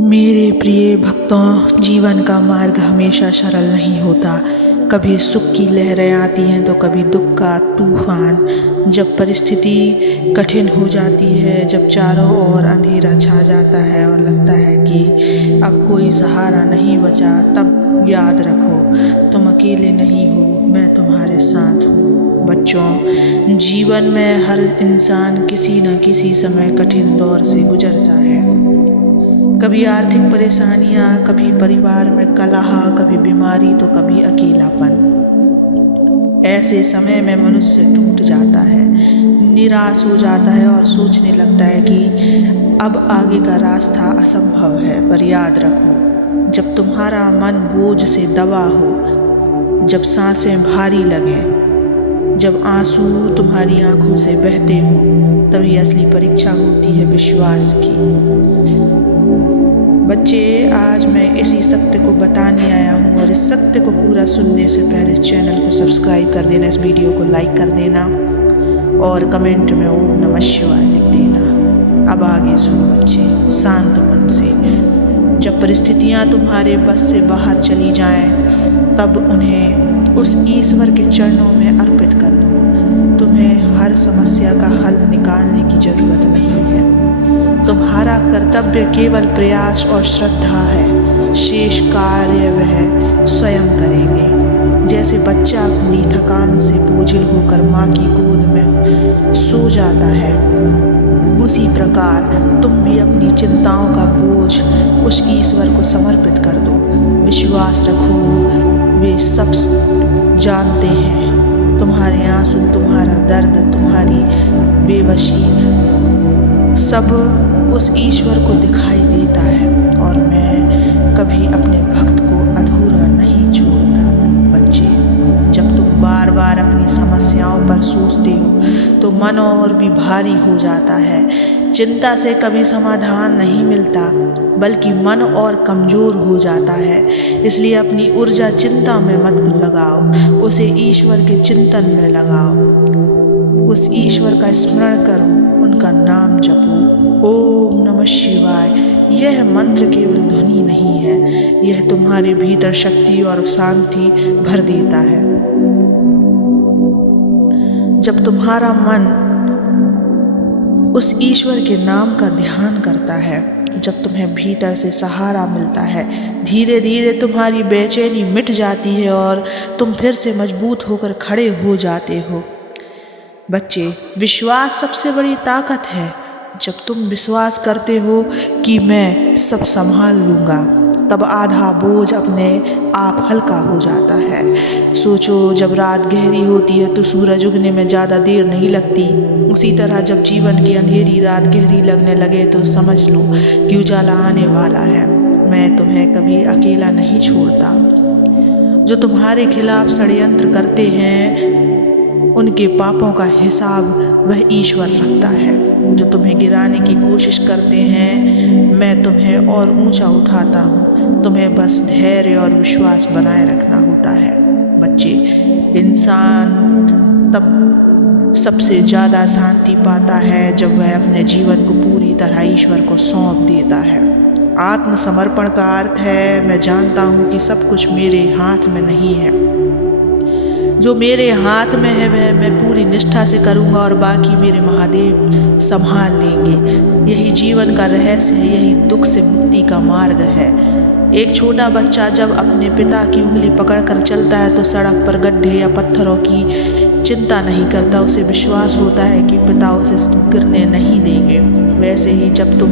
मेरे प्रिय भक्तों, जीवन का मार्ग हमेशा सरल नहीं होता। कभी सुख की लहरें आती हैं तो कभी दुख का तूफान। जब परिस्थिति कठिन हो जाती है, जब चारों ओर अंधेरा छा जाता है और लगता है कि अब कोई सहारा नहीं बचा, तब याद रखो तुम अकेले नहीं हो, मैं तुम्हारे साथ हूँ। बच्चों, जीवन में हर इंसान किसी न किसी समय कठिन दौर से गुजरता है। कभी आर्थिक परेशानियां, कभी परिवार में कलह, कभी बीमारी तो कभी अकेलापन। ऐसे समय में मनुष्य टूट जाता है, निराश हो जाता है और सोचने लगता है कि अब आगे का रास्ता असंभव है। पर याद रखो, जब तुम्हारा मन बोझ से दबा हो, जब सांसें भारी लगें, जब आंसू तुम्हारी आंखों से बहते हो, तभी असली परीक्षा होती है विश्वास की। बच्चे, आज मैं इसी सत्य को बताने आया हूँ और इस सत्य को पूरा सुनने से पहले इस चैनल को सब्सक्राइब कर देना, इस वीडियो को लाइक कर देना और कमेंट में ओम नमः शिवाय लिख देना। अब आगे सुनो बच्चे, शांत मन से। जब परिस्थितियाँ तुम्हारे बस से बाहर चली जाएं, तब उन्हें उस ईश्वर के चरणों में अर्पित कर दो। तुम्हें हर समस्या का हल निकालने की जरूरत नहीं है। तुम्हारा कर्तव्य केवल प्रयास और श्रद्धा है, शेष कार्य वह स्वयं करेंगे। जैसे बच्चा अपनी थकान से बोझिल होकर माँ की गोद में सो जाता है, उसी प्रकार तुम भी अपनी चिंताओं का बोझ उस ईश्वर को समर्पित कर दो। विश्वास रखो, वे सब जानते हैं। तुम्हारे आंसू, तुम्हारा दर्द, तुम्हारी बेबसी सब उस ईश्वर को दिखाई देता है और मैं कभी अपने भक्त को अधूरा नहीं छोड़ता। बच्चे, जब तुम बार बार अपनी समस्याओं पर सोचते हो तो मन और भी भारी हो जाता है। चिंता से कभी समाधान नहीं मिलता, बल्कि मन और कमजोर हो जाता है। इसलिए अपनी ऊर्जा चिंता में मत लगाओ, उसे ईश्वर के चिंतन में लगाओ। उस ईश्वर का स्मरण करो, उनका नाम जपो। ओम नमः शिवाय। यह मंत्र केवल ध्वनि नहीं है, यह तुम्हारे भीतर शक्ति और शांति भर देता है। जब तुम्हारा मन उस ईश्वर के नाम का ध्यान करता है, जब तुम्हें भीतर से सहारा मिलता है, धीरे धीरे तुम्हारी बेचैनी मिट जाती है और तुम फिर से मजबूत होकर खड़े हो जाते हो। बच्चे, विश्वास सबसे बड़ी ताकत है। जब तुम विश्वास करते हो कि मैं सब संभाल लूँगा, तब आधा बोझ अपने आप हल्का हो जाता है। सोचो, जब रात गहरी होती है तो सूरज उगने में ज़्यादा देर नहीं लगती। उसी तरह जब जीवन की अंधेरी रात गहरी लगने लगे तो समझ लो कि उजाला आने वाला है। मैं तुम्हें कभी अकेला नहीं छोड़ता। जो तुम्हारे खिलाफ षड्यंत्र करते हैं, उनके पापों का हिसाब वह ईश्वर रखता है। जो तुम्हें गिराने की कोशिश करते हैं, मैं तुम्हें और ऊंचा उठाता हूँ। तुम्हें बस धैर्य और विश्वास बनाए रखना होता है। बच्चे, इंसान तब सबसे ज़्यादा शांति पाता है जब वह अपने जीवन को पूरी तरह ईश्वर को सौंप देता है। आत्मसमर्पण का अर्थ है, मैं जानता हूँ कि सब कुछ मेरे हाथ में नहीं है। जो मेरे हाथ में है वह मैं पूरी निष्ठा से करूँगा और बाकी मेरे महादेव संभाल लेंगे। यही जीवन का रहस्य है, यही दुख से मुक्ति का मार्ग है। एक छोटा बच्चा जब अपने पिता की उंगली पकड़कर चलता है तो सड़क पर गड्ढे या पत्थरों की चिंता नहीं करता। उसे विश्वास होता है कि पिता उसे गिरने नहीं देंगे। वैसे ही जब तुम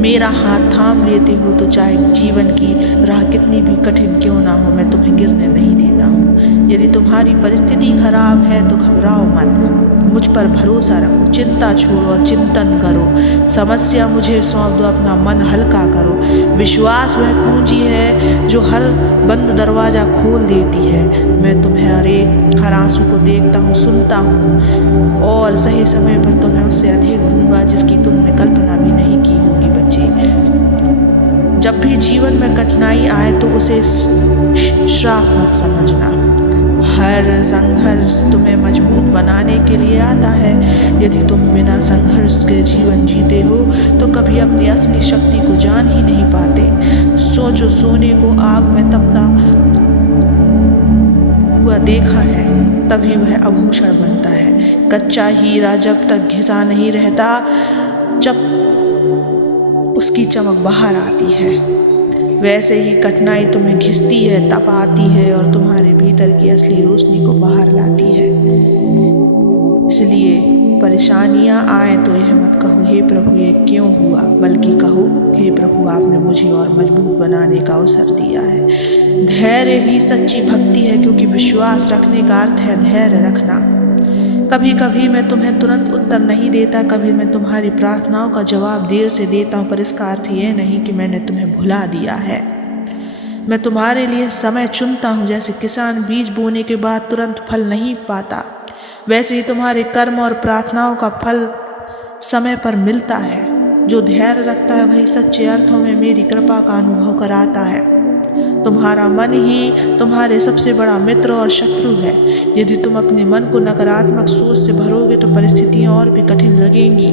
मेरा हाथ थाम लेते हो तो चाहे जीवन की राह कितनी भी कठिन क्यों ना हो, मैं तुम्हें गिरने नहीं देता हूँ। यदि तुम्हारी परिस्थिति खराब है तो घबराओ मत, मुझ पर भरोसा रखो, चिंता छोड़ो और चिंतन करो। समस्या मुझे सौंप दो, अपना मन हल्का करो। विश्वास वह कुंजी है जो हर बंद दरवाज़ा खोल देती है। मैं तुम्हारे हर आंसू को देखता हूँ, सुनता हूँ और सही समय पर तुम्हें उससे अधिक दूंगा जिसकी तुमने कल्पना भी नहीं की होगी। बच्चे, जब भी जीवन में कठिनाई आए तो उसे श्राप मत समझना। हर संघर्ष तुम्हें मजबूत बनाने के लिए आता है। यदि तुम बिना संघर्ष के जीवन जीते हो तो कभी अपनी असली शक्ति को जान ही नहीं पाते। सोचो, सोने को आग में तपता हुआ देखा है, तभी वह आभूषण बनता है। कच्चा हीरा जब तक घिसा नहीं रहता, जब उसकी चमक बाहर आती है, वैसे ही कठिनाई तुम्हें घिसती है, तप आती है और तुम्हारे भीतर की असली रोशनी को बाहर लाती है। इसलिए परेशानियां आए तो यह मत कहो हे प्रभु ये क्यों हुआ, बल्कि कहो हे प्रभु आपने मुझे और मजबूत बनाने का अवसर दिया है। धैर्य ही सच्ची भक्ति है, क्योंकि विश्वास रखने का अर्थ है धैर्य रखना। कभी कभी मैं तुम्हें तुरंत उत्तर नहीं देता, कभी मैं तुम्हारी प्रार्थनाओं का जवाब देर से देता हूँ, पर इसका अर्थ ये नहीं कि मैंने तुम्हें भुला दिया है। मैं तुम्हारे लिए समय चुनता हूँ। जैसे किसान बीज बोने के बाद तुरंत फल नहीं पाता, वैसे ही तुम्हारे कर्म और प्रार्थनाओं का फल समय पर मिलता है। जो धैर्य रखता है वही सच्चे अर्थों में मेरी कृपा का अनुभव कराता है। तुम्हारा मन ही तुम्हारे सबसे बड़ा मित्र और शत्रु है। यदि तुम अपने मन को नकारात्मक सोच से भरोगे तो परिस्थितियां और भी कठिन लगेंगी,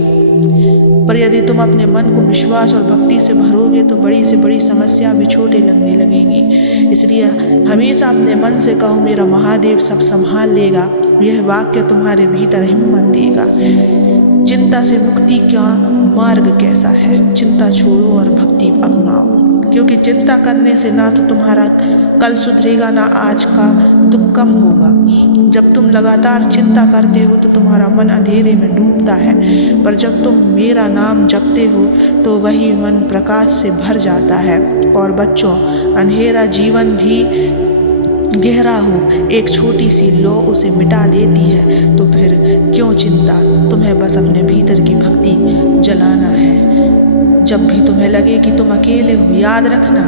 पर यदि तुम अपने मन को विश्वास और भक्ति से भरोगे तो बड़ी से बड़ी समस्या भी छोटे लगने लगेंगी। इसलिए हमेशा अपने मन से कहो मेरा महादेव सब संभाल लेगा। यह वाक्य तुम्हारे भीतर हिम्मत देगा। चिंता से मुक्ति का मार्ग कैसा है? चिंता छोड़ो और भक्ति अपनाओ, क्योंकि चिंता करने से ना तो तुम्हारा कल सुधरेगा ना आज का दुख कम होगा। जब तुम लगातार चिंता करते हो तो तुम्हारा मन अंधेरे में डूबता है, पर जब तुम मेरा नाम जपते हो तो वही मन प्रकाश से भर जाता है। और बच्चों, अंधेरा जीवन भी गहरा हो, एक छोटी सी लौ उसे मिटा देती है। तो फिर क्यों चिंता? तुम्हें बस अपने भीतर की भक्ति जलाना है। जब भी तुम्हें लगे कि तुम अकेले हो, याद रखना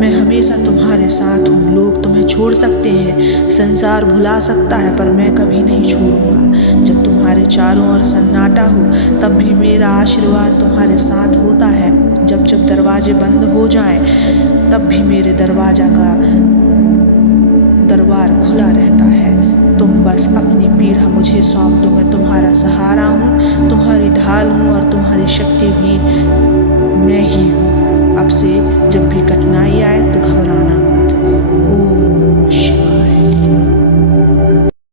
मैं हमेशा तुम्हारे साथ हूँ। लोग तुम्हें छोड़ सकते हैं, संसार भुला सकता है, पर मैं कभी नहीं छोड़ूंगा। जब तुम्हारे चारों ओर सन्नाटा हो तब भी मेरा आशीर्वाद तुम्हारे साथ होता है। जब जब दरवाजे बंद हो जाएं तब भी मेरे दरबार खुला रहता है। तुम बस अपनी पीड़ा मुझे सौंप दो, मैं तुम्हारा सहारा हूँ, तुम्हारी ढाल हूँ और तुम्हारी शक्ति भी मैं ही हूँ। अब से जब भी कठिनाई आए तो घबराना